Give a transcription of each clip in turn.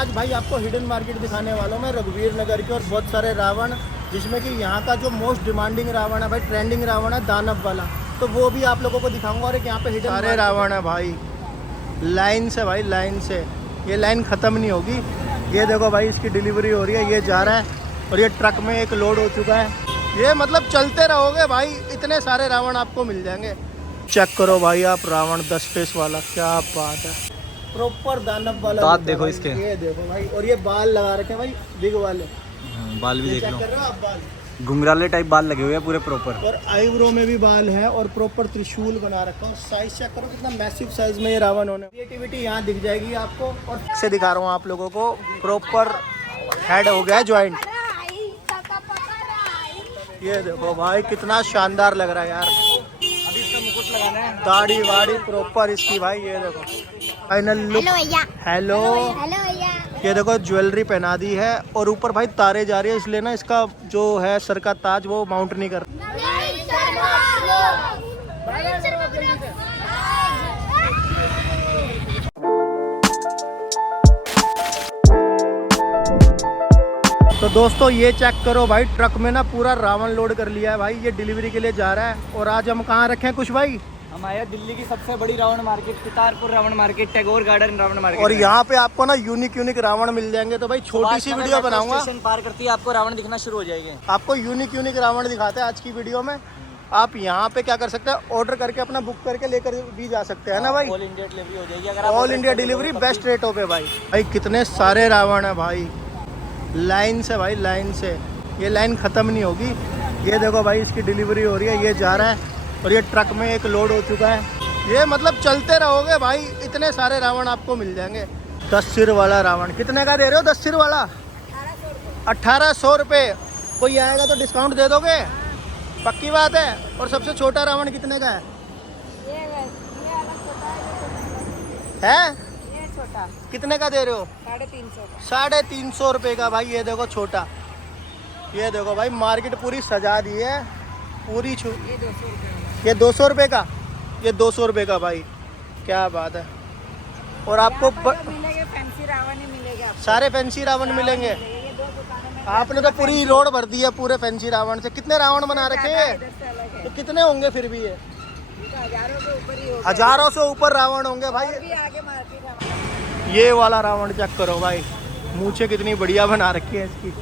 आज भाई आपको हिडन मार्केट दिखाने वाला हूँ मैं, रघुवीर नगर के, और बहुत सारे रावण, जिसमें कि यहाँ का जो मोस्ट डिमांडिंग रावण है भाई, ट्रेंडिंग रावण है दानव वाला, तो वो भी आप लोगों को दिखाऊंगा। और एक यहाँ पे हिडन सारे रावण है भाई, लाइन से भाई, लाइन से, ये लाइन ख़त्म नहीं होगी। ये देखो भाई, इसकी डिलीवरी हो रही है, ये जा रहा है और ये ट्रक में एक लोड हो चुका है। ये मतलब चलते रहोगे भाई, इतने सारे रावण आपको मिल जाएंगे। चेक करो भाई आप, रावण 10 फेस वाला, क्या बात है, प्रॉपर दानव वाला। दांत देखो इसके, ये देखो भाई, और ये बाल लगा रखे हैं भाई बिग वाले, बाल भी देख लो, कर रहे हो आप बाल, घुंघराले टाइप बाल लगे हुए हैं पूरे प्रॉपर, और आईब्रो में भी बाल है, और प्रॉपर त्रिशूल बना रखा है। और साइज चेक करो कितना मैसिव साइज में ये रावण होने। क्रिएटिविटी यहाँ दिख जाएगी आपको। और से दिखा रहा हूँ आप लोगों को, प्रॉपर हेड हो गया है ज्वाइंट। ये देखो भाई, कितना शानदार लग रहा है यार। अभी इसका मुकुट लगाना है, दाढ़ी वाड़ी प्रॉपर इसकी भाई। ये देखो फाइनल लुक। हेलो, ये देखो ज्वेलरी पहना दी है, और ऊपर भाई तारे जा रही है, इसलिए ना इसका जो है सर का ताज वो माउंट नहीं कर। तो दोस्तों ये चेक करो भाई, ट्रक में ना पूरा रावण लोड कर लिया है भाई, ये डिलीवरी के लिए जा रहा है। और आज हम कहाँ रखे हैं कुछ भाई? हम आए दिल्ली की सबसे बड़ी Ravan market, Kartarpur Ravan market, Tagore garden Ravan market. और यहाँ पे आपको ना यूनिक रावण मिल जाएंगे। तो भाई छोटी सी वीडियो बनाऊंगा, स्टेशन पार करती है आपको रावण दिखना शुरू हो जाएंगे। आपको यूनिक रावण दिखाते हैं आज की वीडियो में। आप यहाँ पे क्या कर सकते हैं, ऑर्डर करके अपना बुक करके लेकर भी जा सकते हैं ना भाई। ऑल इंडिया डिलीवरी हो जाएगी अगर ऑल इंडिया डिलीवरी बेस्ट रेटों पे भाई। भाई कितने सारे रावण है भाई, लाइन से भाई, लाइन से, ये लाइन ख़त्म नहीं होगी। ये देखो भाई, इसकी डिलीवरी हो रही है, ये जा रहा है और ये ट्रक में एक लोड हो चुका है। ये मतलब चलते रहोगे भाई, इतने सारे रावण आपको मिल जाएंगे। 10 सिर वाला रावण कितने का दे रहे हो? 10 सिर वाला 1800 रुपये। कोई आएगा तो डिस्काउंट दे दोगे? पक्की बात है। और सबसे छोटा रावण कितने का है? ये छोटा कितने का दे रहे हो? 350। 350 रुपये का भाई। ये देखो छोटा, ये देखो भाई, मार्केट पूरी सजा दी है पूरी। ये 200 रुपये का, ये 200 रुपये का भाई, क्या बात है। और आपको मिलेंगे फैंसी रावण ही मिलेगा आपको। सारे फैंसी रावण मिलेंगे। ये 2 दुकानों में आपने तो पूरी रोड भर दी है पूरे फैंसी रावण से। कितने रावण बना रखे हैं? इधर से अलग है। तो कितने होंगे फिर भी? ये तो हजारों के ऊपर ही होगा। हजारों से ऊपर रावण होंगे भाई। और भी आगे मार्केट रावण। ये वाला रावण चेक करो भाई, मूछें कितनी बढ़िया बना रखी है इसकी।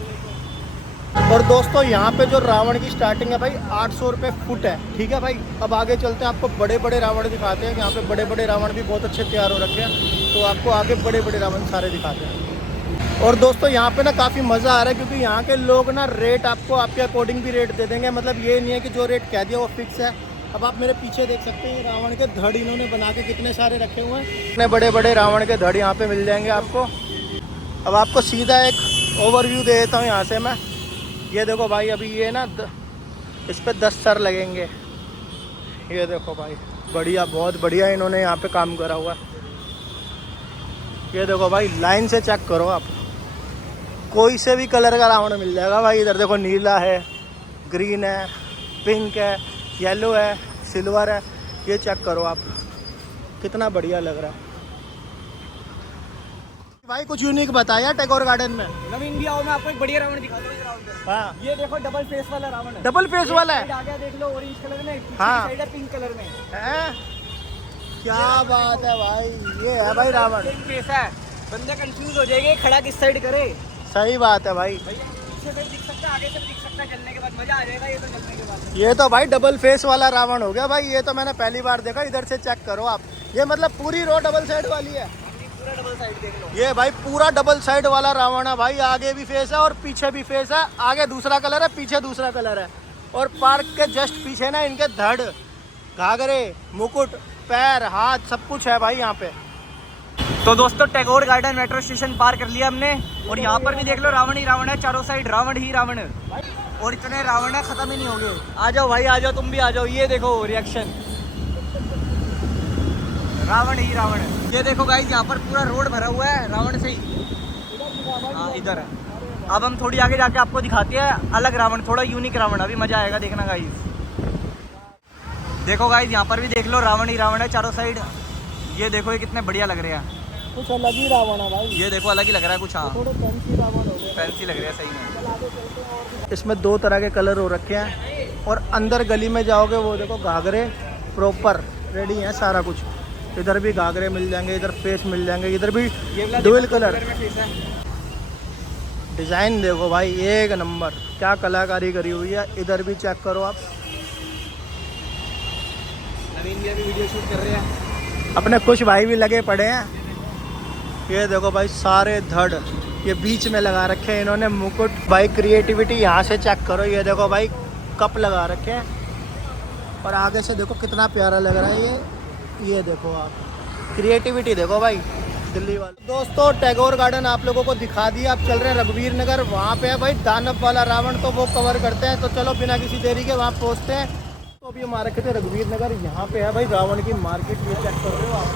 और दोस्तों यहाँ पे जो रावण की स्टार्टिंग है भाई 800 रुपये फुट है, ठीक है भाई। अब आगे चलते हैं, आपको बड़े बड़े रावण दिखाते हैं। यहाँ पे बड़े बड़े रावण भी बहुत अच्छे तैयार हो रखे हैं, तो आपको आगे बड़े बड़े रावण सारे दिखाते हैं। और दोस्तों यहाँ पे ना काफ़ी मज़ा आ रहा है, क्योंकि यहाँ के लोग ना रेट आपको आपके अकॉर्डिंग भी रेट दे देंगे। मतलब ये नहीं है कि जो रेट कह दिया वो फिक्स है। अब आप मेरे पीछे देख सकते हैं, रावण के धड़ इन्होंने बना के कितने सारे रखे हुए हैं। इतने बड़े बड़े रावण के धड़ यहाँ पे मिल जाएंगे आपको। अब आपको सीधा एक ओवरव्यू दे देता हूँ यहाँ से मैं। ये देखो भाई, अभी ये ना इस पे 10 सर लगेंगे। ये देखो भाई, बढ़िया, बहुत बढ़िया इन्होंने यहाँ पे काम करा हुआ है। ये देखो भाई, लाइन से चेक करो आप, कोई से भी कलर का रावण मिल जाएगा भाई। इधर देखो, नीला है, ग्रीन है, पिंक है, येलो है, सिल्वर है। ये चेक करो आप, कितना बढ़िया लग रहा है भाई। कुछ यूनिक बताया टैगोर गार्डन में। नवीन भी आओ, मैं आपको एक बढ़िया रावण दिखा दूँ इस रावण पे। हाँ, ये देखो डबल फेस वाला रावण है। डबल फेस वाला है। आगे देख लो, ऑरेंज कलर में, पीछे हाँ। साइड है पिंक कलर में है। क्या बात है भाई, ये है भाई रावण। सेम फेस है, बंदे कंफ्यूज हो जाएंगे खड़ा किस साइड करे। सही बात है भाई। भैया पीछे से भी दिख सकता है, आगे से भी दिख सकता है, चलने के बाद मजा आ जाएगा। ये तो चलने के बाद ये तो भाई डबल फेस वाला रावण हो गया भाई। ये तो मैंने पहली बार देखा। इधर से चेक करो आप, ये मतलब पूरी रो डबल साइड वाली है। पूरा डबल साइड देख लो। ये भाई पूरा डबल साइड वाला रावण है भाई। आगे भी फेस है और पीछे भी फेस है। आगे दूसरा कलर है, पीछे दूसरा कलर है। और पार्क के जस्ट पीछे ना इनके धड़, घाघरे, मुकुट, पैर, हाथ, सब कुछ है भाई यहाँ पे। तो दोस्तों टैगोर गार्डन मेट्रो स्टेशन पार कर लिया हमने, और यहाँ पर भी देख लो रावण ही रावण है, चारों साइड रावण ही रावण। और इतने रावण है, खत्म ही नहीं होंगे। आ जाओ भाई, आ जाओ, तुम भी आ जाओ। ये देखो रिएक्शन, रावण ही रावण। ये देखो गाइस, यहाँ पर पूरा रोड भरा हुआ है रावण से ही। हाँ इधर है। अब हम थोड़ी आगे जाके आपको दिखाते हैं अलग रावण, थोड़ा यूनिक रावण। अभी मजा आएगा, देखना गाइस। देखो गाइस, यहाँ पर भी देख लो रावण ही रावण है चारों साइड। ये देखो, ये कितने बढ़िया लग रहे हैं। कुछ अलग ही रावण है भाई। ये देखो अलग ही लग रहा है कुछ। हाँ थोड़े फैंसी रावण हो गए। फैंसी लग रहा है सही में। चल आगे चलते हैं और इसमें 2 तरह के कलर हो रखे हैं और अंदर गली में जाओगे वो देखो घाघरे प्रॉपर रेडी है सारा कुछ। इधर भी घाघरे मिल जाएंगे, इधर फेस मिल जाएंगे, इधर भी डुअल कलर। डिज़ाइन देखो भाई एक नंबर, क्या कलाकारी करी हुई है। इधर भी चेक करो आप। नवीन भी अभी वीडियो शूट कर रहे हैं। अपने कुछ भाई भी लगे पड़े हैं। ये देखो भाई सारे धड़ ये बीच में लगा रखे हैं इन्होंने मुकुट। भाई क्रिएटिविटी यहाँ से चेक करो। ये देखो भाई कप लगा रखे हैं और आगे से देखो कितना प्यारा लग रहा है ये देखो आप क्रिएटिविटी देखो भाई दिल्ली वाले। दोस्तों टैगोर गार्डन आप लोगों को दिखा दिया। आप चल रहे हैं रघुवीर नगर, वहाँ पे है भाई दानव वाला रावण, तो वो कवर करते हैं। तो चलो बिना किसी देरी के वहाँ पहुँचते हैं। तो अभी हम आ रखे थे रघुवीर नगर, यहाँ पे है भाई रावण की मार्केट। ये चेक कर रहे हो आप,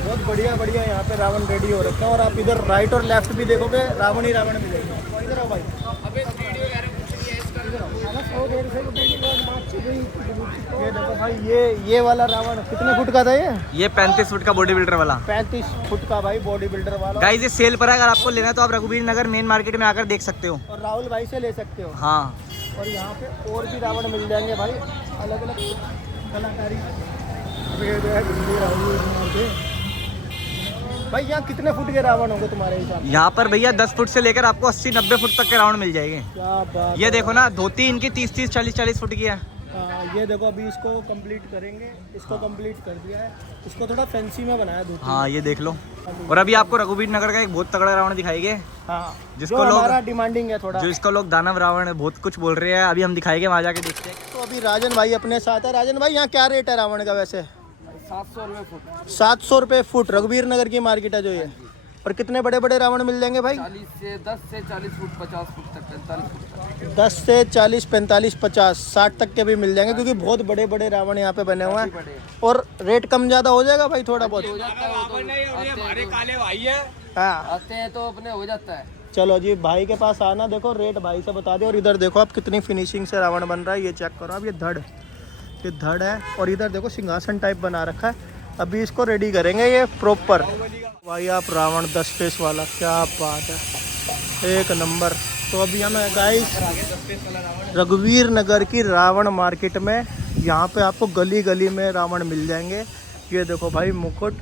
बहुत बढ़िया बढ़िया यहाँ पे रावण रेडी हो रखे हैं। और आप इधर राइट और लेफ्ट भी देखोगे रावण ही रावण मिलेगा। इधर आओ भाई। ये देखो भाई ये वाला रावण कितने फुट का था ये 35 फुट का बॉडी बिल्डर वाला। 35 फुट का भाई बॉडी बिल्डर वाला। गाइस ये सेल पर है, अगर आपको लेना है तो आप रघुवीर नगर मेन मार्केट में आकर देख सकते हो और राहुल भाई से ले सकते हो। हाँ और यहाँ पे और भी रावण मिल जाएंगे भाई अलग अलग कलाकारी। भाई यहाँ कितने फुट के रावण होंगे तुम्हारे हिसाब से? यहाँ पर भैया 10 फुट से लेकर आपको 80-90 फुट तक के रावण मिल जाएंगे। क्या बात ये है। देखो ना धोती इनकी 30-30 40-40 फुट की है। ये देखो अभी इसको कंप्लीट करेंगे। इसको कंप्लीट कर दिया है, इसको थोड़ा फैंसी में बनाया धोती। हाँ ये देख लो। और अभी आपको रघुवीर नगर का एक बहुत तगड़ा रावण दिखाएंगे। हाँ जिसको जो लोग हमारा डिमांडिंग है थोड़ा, जो इसको लोग दानव रावण बहुत कुछ बोल रहे हैं। अभी हम दिखाएंगे, वहाँ जाके देखते हैं। तो अभी राजन भाई अपने साथ है। राजन भाई यहाँ क्या रेट है रावण का वैसे? 700 रुपये फुट। 700 रुपये फुट रघुवीर नगर की मार्केट है जो ये। और कितने बड़े बड़े रावण मिल जाएंगे भाई? 10 से 40 फुट, 50 फुट तक, 45 फुट तक। 10 से 40 45 50 60 तक के भी मिल जाएंगे क्योंकि बहुत बड़े बड़े रावण यहाँ पे बने हुए हैं। और रेट कम ज़्यादा हो जाएगा भाई थोड़ा बहुत? हमारे काले भाई है, हाँ आते हैं तो अपने हो जाता है। चलो जी भाई के पास आना, देखो रेट भाई से बता दे। और इधर देखो आप कितनी फिनिशिंग से रावण बन रहा है। ये चेक करो आप, ये धड़ है। और इधर देखो सिंहासन टाइप बना रखा है। अभी इसको रेडी करेंगे ये प्रॉपर। भाई आप रावण 10 फेस वाला, क्या बात है, एक नंबर। तो अभी हम गाइस रघुवीर नगर की रावण मार्केट में, यहाँ पे आपको गली गली में रावण मिल जाएंगे। ये देखो भाई मुकुट,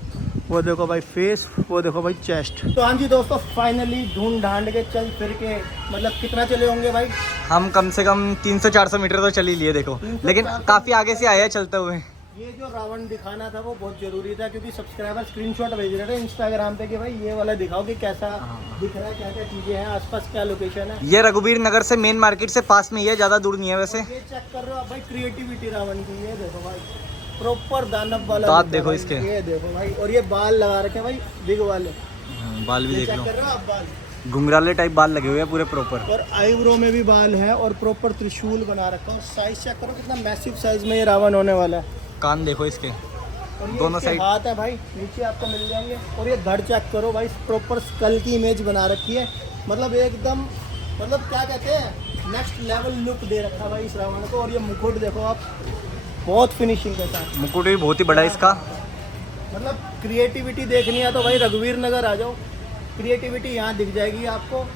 वो देखो भाई फेस, वो देखो भाई चेस्ट। तो हाँ जी दोस्तों फाइनली ढूंढ ढांड के चल फिर के, मतलब कितना चले होंगे भाई? हम कम से कम 300-400 मीटर तो चल ही लिए देखो, लेकिन काफी आगे से आए हैं चलते हुए। ये जो रावण दिखाना था वो बहुत जरूरी था क्योंकि सब्सक्राइबर स्क्रीनशॉट भेज रहे थे इंस्टाग्राम पे कि भाई ये वाला दिखाओ कि कैसा दिख रहा है, क्या क्या चीजें हैं आसपास, क्या लोकेशन है। ये रघुवीर नगर से मेन मार्केट से पास में ही है, ज्यादा दूर नहीं है वैसे। ये चेक कर रहे हो आप भाई क्रिएटिविटी रावण की। ये देखो भाई प्रॉपर दानव वाला दांत दिखता है देखो भाई। इसके। ये देखो भाई, और ये बाल लगा रखे हैं भाई बिग वाले। बाल भी ये देख चेक लो, कर रहे हो आप बाल, घुंघराले टाइप बाल लगे हुए हैं पूरे प्रॉपर। और आईब्रो में भी बाल है और प्रॉपर त्रिशूल बना रखा है। और साइज चेक करो कितना मैसिव साइज में ये रावण होने वाला है। कान देखो इसके, और ये दोनों इसके साइड हाथ है भाई, नीचे आपको मिल जाएंगे। और ये धड़ चेक करो भाई, प्रॉपर स्कल की इमेज बना रखी है। मतलब एकदम, मतलब क्या कहते हैं, नेक्स्ट लेवल लुक दे रखा है भाई इस रावण को। और ये मुकुट देखो आप, बहुत फिनिशिंग के साथ। मुकुट भी बहुत ही बड़ा है इसका। मतलब क्रिएटिविटी देखनी है तो भाई रघुवीर नगर आ जाओ, क्रिएटिविटी यहाँ दिख जाएगी आपको,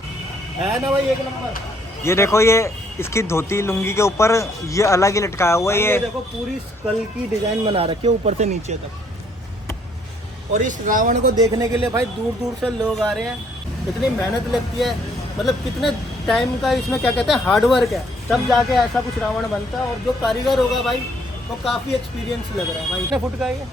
है ना भाई एक नंबर। ये देखो, ये इसकी धोती लुंगी के ऊपर ये अलग ही लटकाया हुआ है। ये देखो पूरी स्कल की डिजाइन बना रखी है ऊपर से नीचे तक। और इस रावण को देखने के लिए भाई दूर दूर से लोग आ रहे हैं। इतनी मेहनत लगती है, मतलब कितने टाइम का इसमें क्या कहते हैं हार्डवर्क है, तब जाके ऐसा कुछ रावण बनता है। और जो कारीगर होगा भाई वो काफ़ी एक्सपीरियंस लग रहा है भाई। कितने फुट का है ये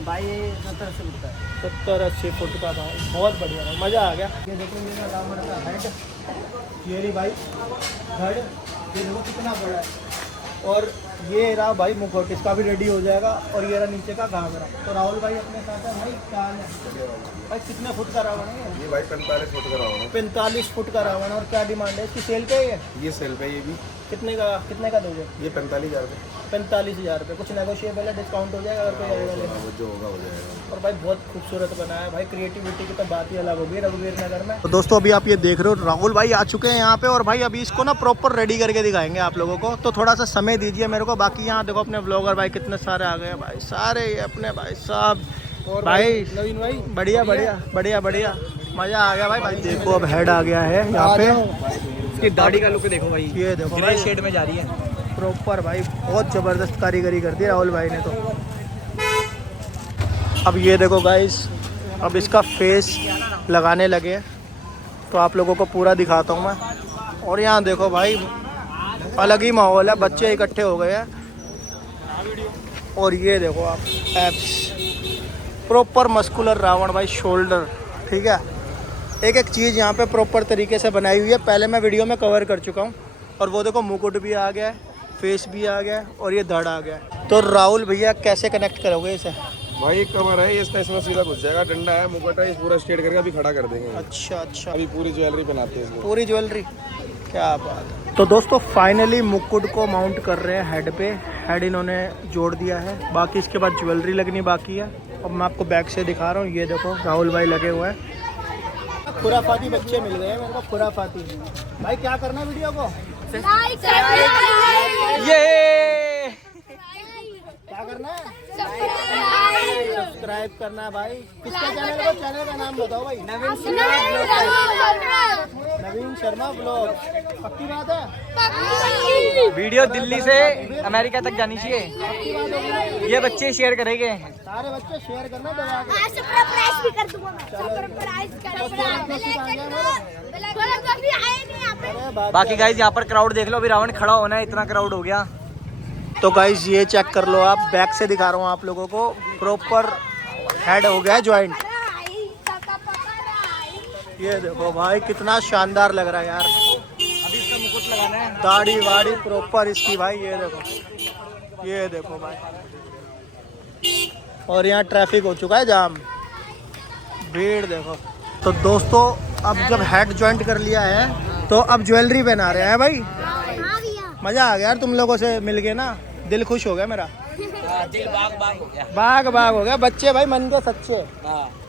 भाई 70 से फुट है। 70-80 फुट का भाई, बहुत बढ़िया भाई, मज़ा आ गया। ये देखो ये रावण का हेड, ये रही भाई धड़, ये देखो कितना बड़ा है। और ये रहा भाई मुकुट, इसका भी रेडी हो जाएगा। और ये रहा नीचे का घाघरा। तो राहुल भाई अपने साथ है भाई, क्या हाल है भाई? कितने फुट का रावण है ये भाई 45 फुट का रावण है। 45 फुट का रावण। और क्या डिमांड है इसकी? सेल पे है ये सेल पे, ये भी कितने का दोगे? ये 45,000 रुपये। 45,000 रुपये। कुछ नेगोशिएबल है, डिस्काउंट हो जाएगा अगर कोई आएगा लेने? वो जो होगा हो जाएगा। और भाई बहुत खूबसूरत बनाया है भाई, क्रिएटिविटी की तो बात ही अलग होगी रघुवीर नगर में। तो दोस्तों अभी आप ये देख रहे हो राहुल भाई आ चुके हैं यहाँ पे। और भाई अभी इसको ना प्रॉपर रेडी करके दिखाएंगे आप लोगों को, तो थोड़ा सा समय दीजिए मेरे को। बाकी यहाँ देखो अपने ब्लॉगर भाई कितने सारे आ गए हैं भाई, सारे अपने भाई साहब और भाई नवीन भाई बढ़िया बढ़िया बढ़िया बढ़िया मजा आ गया भाई। भाई देखो अब हेड आ गया है यहाँ पे। इसकी दाढ़ी का लुक देखो भाई, ये देखो ग्रे भाई शेड में जा रही है। प्रॉपर भाई बहुत जबरदस्त कारीगरी कर दी राहुल भाई ने तो। अब ये देखो गाइस, अब इसका फेस लगाने लगे तो आप लोगों को पूरा दिखाता हूँ मैं। और यहाँ देखो भाई अलग ही माहौल है, बच्चे इकट्ठे हो गए हैं। और ये देखो आप एप्स, प्रॉपर मस्कुलर रावण भाई, शोल्डर, ठीक है। एक एक चीज़ यहाँ पे प्रॉपर तरीके से बनाई हुई है, पहले मैं वीडियो में कवर कर चुका हूँ। और वो देखो मुकुट भी आ गया है, फेस भी आ गया है और ये धड़ आ गया है। तो राहुल भैया कैसे कनेक्ट करोगे इसे? भाई एक कमर है, ये इसका इसमें सीधा घुस जाएगा, डंडा है, मुकुट है, इस पूरा स्ट्रेट करके अभी खड़ा कर देंगे। अच्छा अच्छा, अभी पूरी ज्वेलरी पहनाते हैं इसको। पूरी ज्वेलरी, क्या बात है। तो दोस्तों फाइनली मुकुट को माउंट कर रहे हैं हेड पे। हेड इन्होंने जोड़ दिया है, बाकी इसके बाद ज्वेलरी लगनी बाकी है। अब मैं आपको बैक से दिखा रहा हूँ, ये देखो राहुल भाई लगे हुए हैं। खुराफाती बच्चे मिल गए हैं मेरे को, खुराफाती। भाई क्या करना है वीडियो को? ये क्या करना है? सब्सक्राइब करना है भाई। किसका चैनल को? चैनल का नाम बताओ भाई। नवीन शर्मा ब्लॉग। पक्की बात है? वीडियो दिल्ली से अमेरिका तक जानी चाहिए, पक्की बात होगी? ये बच्चे शेयर करेंगे। सारे बच्चे शेयर करना दबा के। सरप्राइज भी कर दूंगा मैं। सरप्राइज अरे बाकी गाइज यहाँ पर क्राउड देख लो, अभी रावण खड़ा होना है, इतना क्राउड हो गया। तो गाइज ये चेक कर लो आप, बैक से दिखा रहा हूँ आप लोगों को। प्रॉपर हेड हो गया है ज्वाइंट। ये देखो भाई कितना शानदार लग रहा है यार। अभी इसका मुकुट लगाना है। दाढ़ी वाड़ी प्रॉपर इसकी भाई, ये देखो भाई। और यहाँ ट्रैफिक हो चुका है जाम, भीड़ देखो। तो दोस्तों अब जब हेड जॉइंट कर लिया है तो अब ज्वेलरी पहना रहे हैं भाई। मजा आ गया यार तुम लोगों से मिल के ना, दिल खुश हो गया मेरा। दिल बाग बाग हो गया। बाग हो गया। बच्चे भाई मन के सच्चे,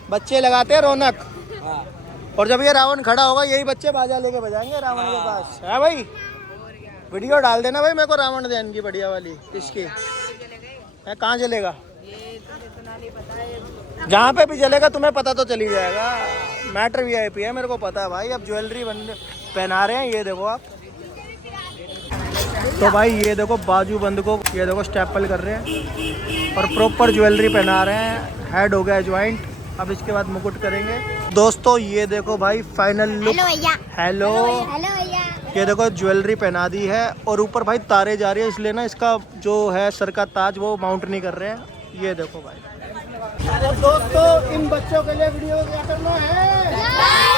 बच्चे लगाते हैं रौनक। और जब ये रावण खड़ा होगा यही बच्चे बाजा लेके बजाएंगे रावण के पास, है भाई। वीडियो डाल देना भाई मेरे को रावण ध्यान की बढ़िया वाली। इसकी है कहाँ चलेगा? जहाँ पे भी चलेगा तुम्हें पता तो चली जाएगा। मैटर VIP है, मेरे को पता है भाई। अब ज्वेलरी पहना रहे हैं, ये देखो आप। तो भाई ये देखो बाजू बंद को, ये देखो स्टेपल कर रहे हैं और प्रॉपर ज्वेलरी पहना रहे हैं। हेड हो गया ज्वाइंट, अब इसके बाद मुकुट करेंगे। दोस्तों ये देखो भाई फाइनल लुक। हेलो भैया। ये देखो ज्वेलरी पहना दी है और ऊपर भाई तारे जा रही है, इसलिए ना इसका जो है सर का ताज वो माउंट नहीं कर रहे हैं। ये देखो भाई। तो दोस्तों इन बच्चों के लिए वीडियो क्या करना है?